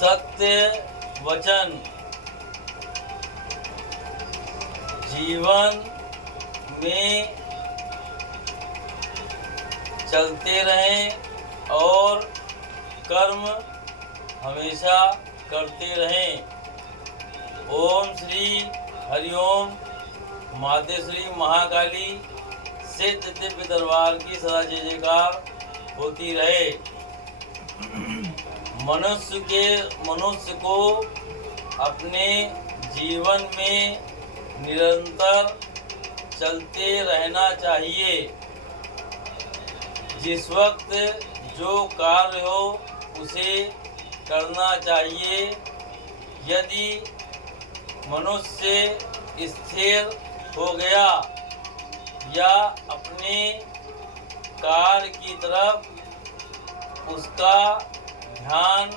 सत्य वचन जीवन में चलते रहें और कर्म हमेशा करते रहें। ओम श्री हरिओम मातेश्वरी महाकाली सिद्ध दिव्य दरबार की सदा जय जयकार होती रहे। मनुष्य को अपने जीवन में निरंतर चलते रहना चाहिए। जिस वक्त जो कार्य हो उसे करना चाहिए। यदि मनुष्य स्थिर हो गया या अपने कार्य की तरफ उसका ध्यान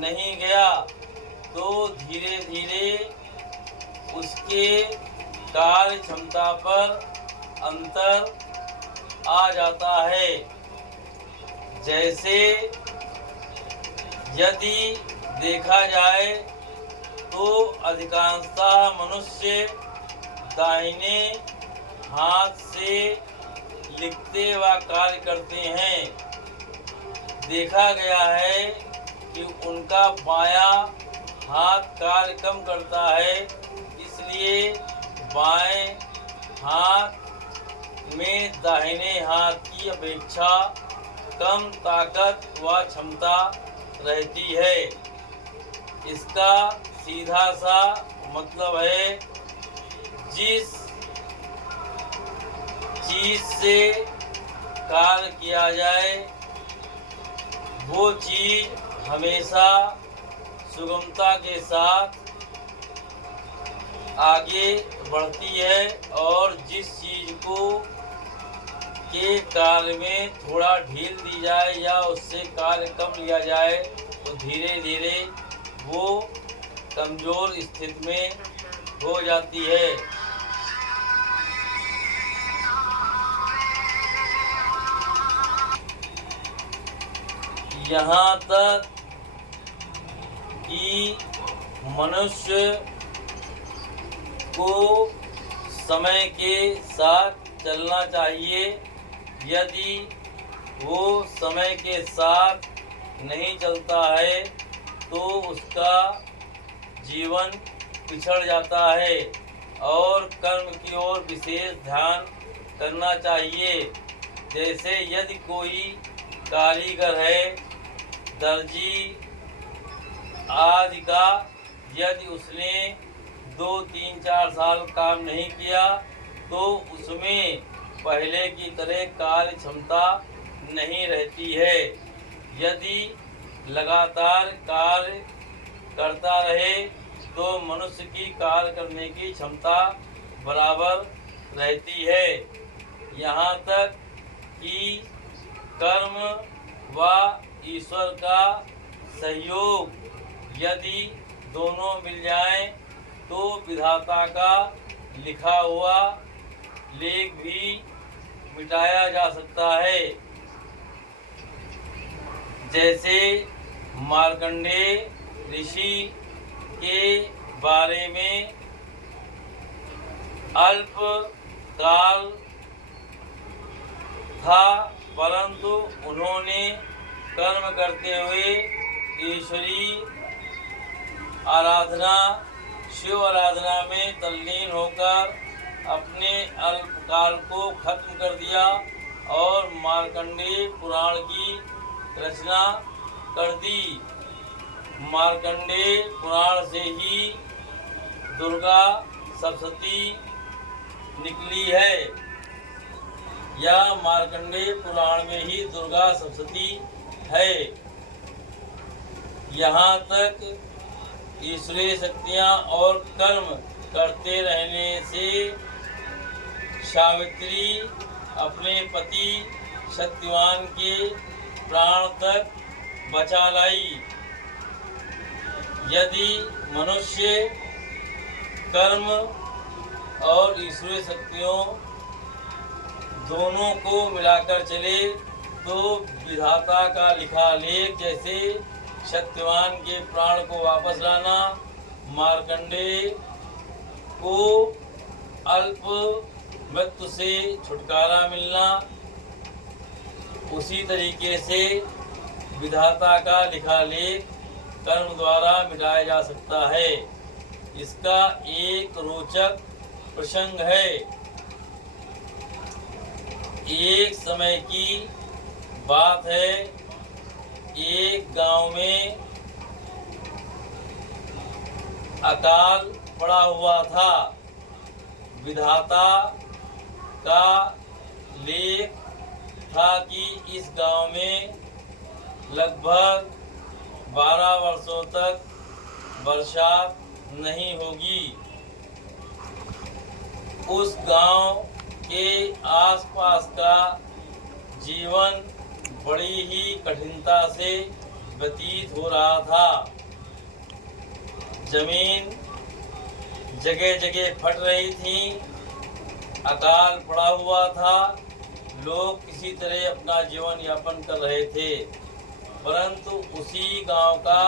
नहीं गया तो धीरे धीरे उसके कार्य क्षमता पर अंतर आ जाता है। जैसे यदि देखा जाए तो अधिकांशतः मनुष्य दाहिने हाथ से लिखते व कार्य करते हैं। देखा गया है कि उनका बायां हाथ कार्य कम करता है, इसलिए बाएं हाथ में दाहिने हाथ की अपेक्षा कम ताकत व क्षमता रहती है। इसका सीधा सा मतलब है, जिस चीज से कार्य किया जाए वो चीज हमेशा सुगमता के साथ आगे बढ़ती है और जिस चीज को के कार्य में थोड़ा ढील दी जाए या उससे कार्य कम लिया जाए तो धीरे धीरे वो कमजोर स्थिति में हो जाती है। यहाँ तक कि मनुष्य को समय के साथ चलना चाहिए। यदि वो समय के साथ नहीं चलता है तो उसका जीवन पिछड़ जाता है और कर्म की ओर विशेष ध्यान करना चाहिए। जैसे यदि कोई कारीगर है, दर्जी आदि का, यदि उसने 2, 3, 4 साल काम नहीं किया तो उसमें पहले की तरह कार्य क्षमता नहीं रहती है। यदि लगातार कार्य करता रहे तो मनुष्य की कार्य करने की क्षमता बराबर रहती है। यहाँ तक कि कर्म व ईश्वर का सहयोग यदि दोनों मिल जाएं तो विधाता का लिखा हुआ लेख भी मिटाया जा सकता है। जैसे मार्कंडेय ऋषि के बारे में अल्प काल था, परंतु उन्होंने कर्म करते हुए ईश्वरीय आराधना, शिव आराधना में तल्लीन होकर अपने अल्पकाल को खत्म कर दिया और मार्कंडेय पुराण की रचना कर दी। मार्कंडेय पुराण से ही दुर्गा सप्तशती निकली है, या मार्कंडेय पुराण में ही दुर्गा सप्तशती है। यहाँ तक ईश्वरीय शक्तियाँ और कर्म करते रहने से सावित्री अपने पति सत्यवान के प्राण तक बचा लाई। यदि मनुष्य कर्म और ईश्वरीय शक्तियों दोनों को मिलाकर चले तो विधाता का लिखा लेख जैसे शक्तिमान के प्राण को वापस लाना, मार्कंडेय को अल्प मृत्यु से छुटकारा मिलना, उसी तरीके से विधाता का लिखा लेख कर्म द्वारा मिटाया जा सकता है। इसका एक रोचक प्रसंग है। एक समय की बात है, एक गांव में अकाल पड़ा हुआ था। विधाता का लेख था कि इस गांव में लगभग 12 वर्षों तक बरसात नहीं होगी। उस गांव के आसपास का जीवन बड़ी ही कठिनता से व्यतीत हो रहा था। जमीन जगह जगह फट रही थी, अकाल पड़ा हुआ था, लोग किसी तरह अपना जीवन यापन कर रहे थे। परंतु उसी गांव का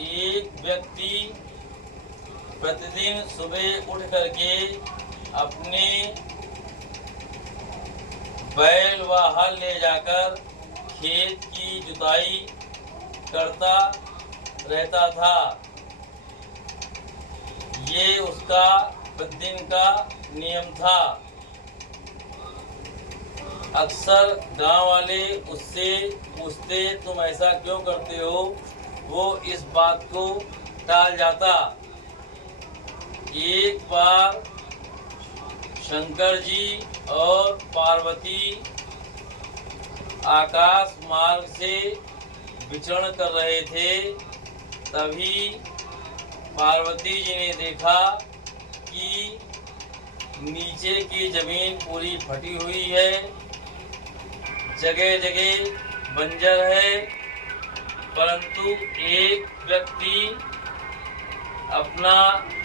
एक व्यक्ति प्रतिदिन सुबह उठ करके अपने बैल व हल ले जाकर खेत की जुताई करता रहता था। ये उसका प्रतिदिन का नियम था। अक्सर गांव वाले उससे पूछते, तुम ऐसा क्यों करते हो? वो इस बात को टाल जाता। एक बार शंकर जी और पार्वती आकाश मार्ग से विचरण कर रहे थे। तभी पार्वती जी ने देखा कि नीचे की जमीन पूरी फटी हुई है, जगह जगह बंजर है, परंतु एक व्यक्ति अपना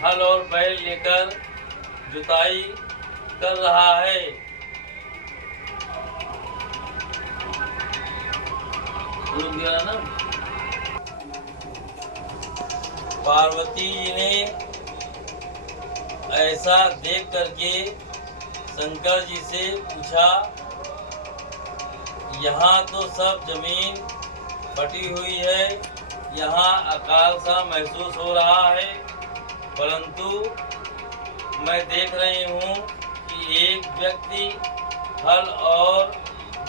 हल और बैल लेकर जुताई कर रहा है। रुक गया ना? पार्वती जी ने ऐसा देख करके शंकर जी से पूछा, यहाँ तो सब जमीन फटी हुई है, यहाँ अकाल सा महसूस हो रहा है, परंतु मैं देख रही हूँ कि एक व्यक्ति हल और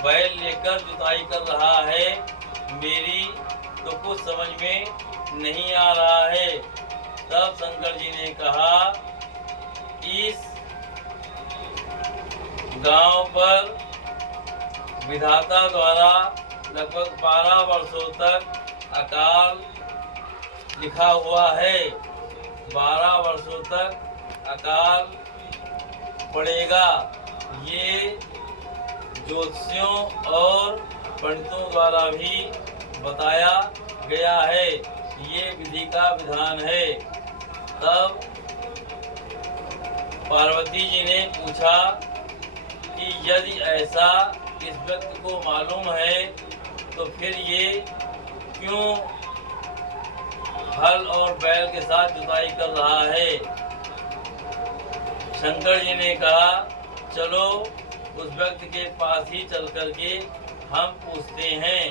बैल लेकर जुताई कर रहा है। मेरी तो कुछ समझ में नहीं आ रहा है। तब शंकर जी ने कहा, इस गांव पर विधाता द्वारा लगभग 12 वर्षों तक अकाल लिखा हुआ है। 12 वर्षों तक अकाल पड़ेगा। ये ज्योतिषियों और पंडितों द्वारा भी बताया गया है। ये विधि का विधान है। तब पार्वती जी ने पूछा कि यदि ऐसा इस व्यक्ति को मालूम है तो फिर ये क्यों हल और बैल के साथ जुताई कर रहा है? शंकर जी ने कहा, चलो उस व्यक्ति के पास ही चल करके हम पूछते हैं।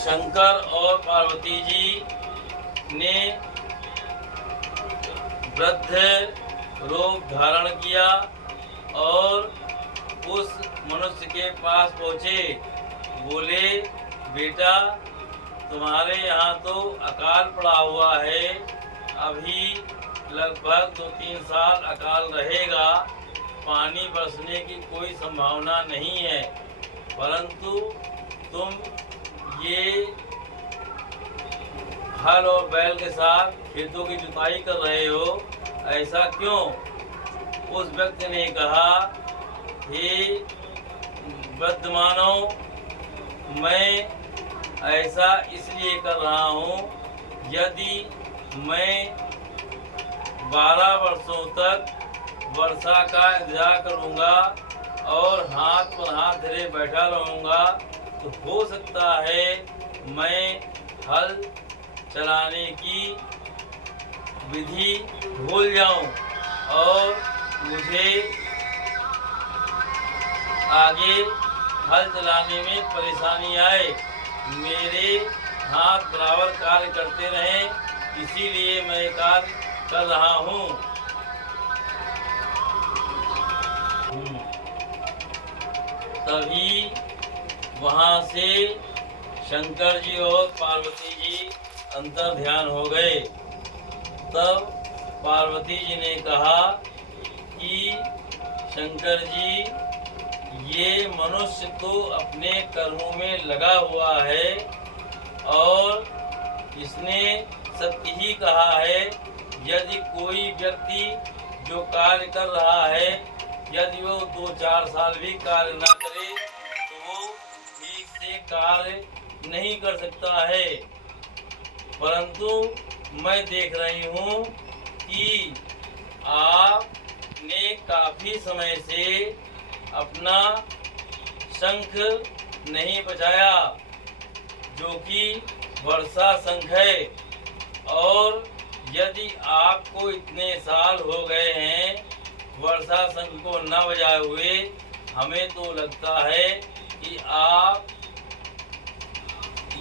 शंकर और पार्वती जी ने वृद्ध रूप धारण किया और उस मनुष्य के पास पहुँचे। बोले, बेटा तुम्हारे यहाँ तो अकाल पड़ा हुआ है, अभी लगभग 2-3 साल अकाल रहेगा, पानी बरसने की कोई संभावना नहीं है, परंतु तुम ये हल और बैल के साथ खेतों की जुताई कर रहे हो, ऐसा क्यों? उस व्यक्ति ने कहा, हे वर्तमानों, मैं ऐसा इसलिए कर रहा हूँ, यदि मैं 12 वर्षों तक वर्षा का इंतजार करूँगा और हाथ पर हाथ धरे बैठा रहूँगा तो हो सकता है मैं हल चलाने की विधि भूल जाऊं और मुझे आगे हल चलाने में परेशानी आए। मेरे हाथ बराबर कार्य करते रहें, इसीलिए मैं कार्य कर रहा हूँ। तभी वहाँ से शंकर जी और पार्वती जी अंतर ध्यान हो गए। तब पार्वती जी ने कहा कि शंकर जी, ये मनुष्य तो अपने कर्मों में लगा हुआ है और इसने सत्य ही कहा है। यदि कोई व्यक्ति जो कार्य कर रहा है, यदि वो 2-4 साल भी कार्य ना करे तो वो ठीक से कार्य नहीं कर सकता है। परंतु मैं देख रही हूँ कि आपने काफी समय से अपना शंख नहीं बजाया, जो कि वर्षा शंख है। और यदि आपको इतने साल हो गए हैं वर्षा शंख को न बजाए हुए, हमें तो लगता है कि आप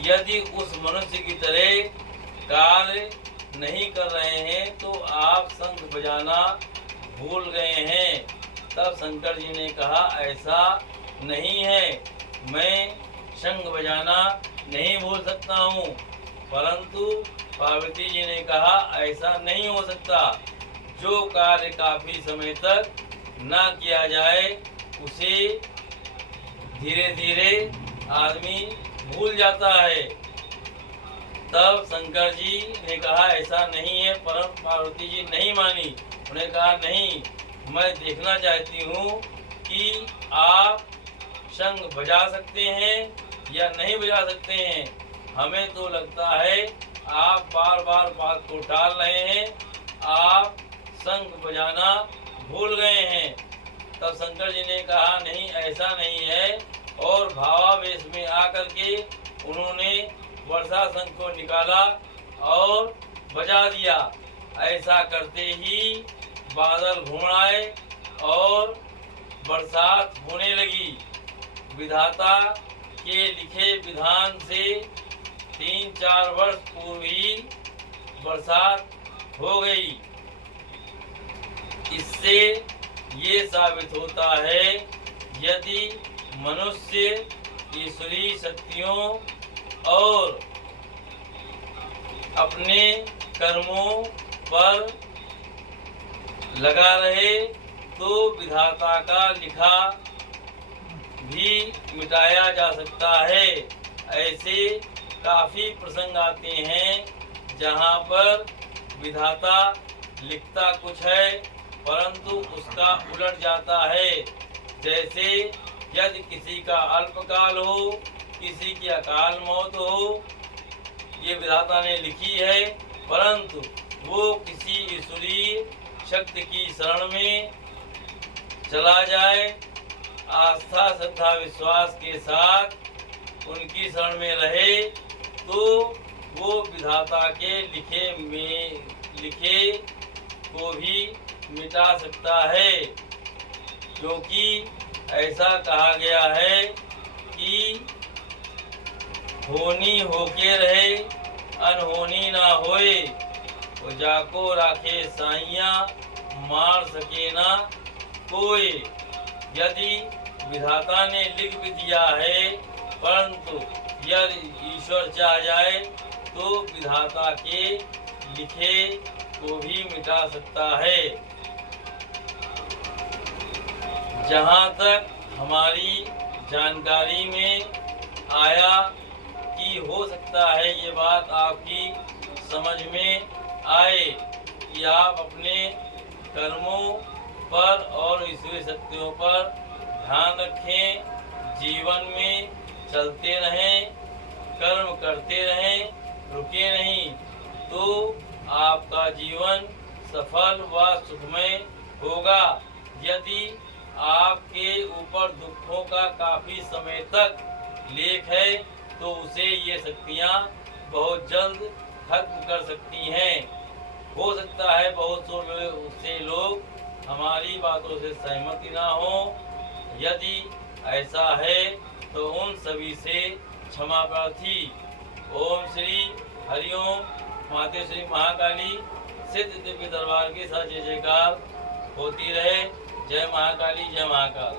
यदि उस मनुष्य की तरह कार्य नहीं कर रहे हैं तो आप शंख बजाना भूल गए हैं। तब शंकर जी ने कहा, ऐसा नहीं है, मैं शंख बजाना नहीं भूल सकता हूँ। परंतु पार्वती जी ने कहा, ऐसा नहीं हो सकता। जो कार्य काफी समय तक ना किया जाए उसे धीरे धीरे आदमी भूल जाता है। तब शंकर जी ने कहा, ऐसा नहीं है। परंतु पार्वती जी नहीं मानी। उन्हें कहा, नहीं, मैं देखना चाहती हूँ कि आप शंख बजा सकते हैं या नहीं बजा सकते हैं। हमें तो लगता है आप बार बार बात को टाल रहे हैं, आप शंख बजाना भूल गए हैं। तब शंकर जी ने कहा, नहीं, ऐसा नहीं है। और भावावेश में आकर के उन्होंने वर्षा शंख को निकाला और बजा दिया। ऐसा करते ही बादल घूम आए और बरसात होने लगी। विधाता के लिखे विधान से 3-4 वर्ष पूर्व ही बरसात हो गई। इससे ये साबित होता है, यदि मनुष्य ईश्वरीय शक्तियों और अपने कर्मों पर लगा रहे तो विधाता का लिखा भी मिटाया जा सकता है। ऐसे काफी प्रसंग आते हैं जहाँ पर विधाता लिखता कुछ है परंतु उसका उलट जाता है। जैसे यदि किसी का अल्पकाल हो, किसी की अकाल मौत हो, ये विधाता ने लिखी है, परंतु वो किसी ईश्वरीय शक्ति की शरण में चला जाए, आस्था श्रद्धा विश्वास के साथ उनकी शरण में रहे, तो वो विधाता के लिखे को भी मिटा सकता है। क्योंकि ऐसा कहा गया है कि होनी होके रहे, अनहोनी ना होए, वो जाको राखे साइया, मार सके ना कोई। यदि विधाता ने लिख भी दिया है, परंतु यदि ईश्वर चाह जाए तो विधाता के लिखे को भी मिटा सकता है। जहाँ तक हमारी जानकारी में आया कि हो सकता है ये बात आपकी समझ में आए कि आप अपने कर्मों पर और ईश्वरीय शक्तियों पर ध्यान रखें, जीवन में चलते रहें, कर्म करते रहें, रुके नहीं, तो आपका जीवन सफल व सुखमय होगा। यदि आपके ऊपर दुखों का काफी समय तक लेख है तो उसे ये शक्तियाँ बहुत जल्द खत्म कर सकती हैं। हो सकता है बहुत से लोग हमारी बातों से सहमति ना हो। यदि ऐसा है तो उन सभी से क्षमा प्रार्थी। ओम श्री हरिओम। माते श्री महाकाली सिद्ध दिव्य दरबार के साथ जय जयकार होती रहे। जय महाकाली, जय महाकाल।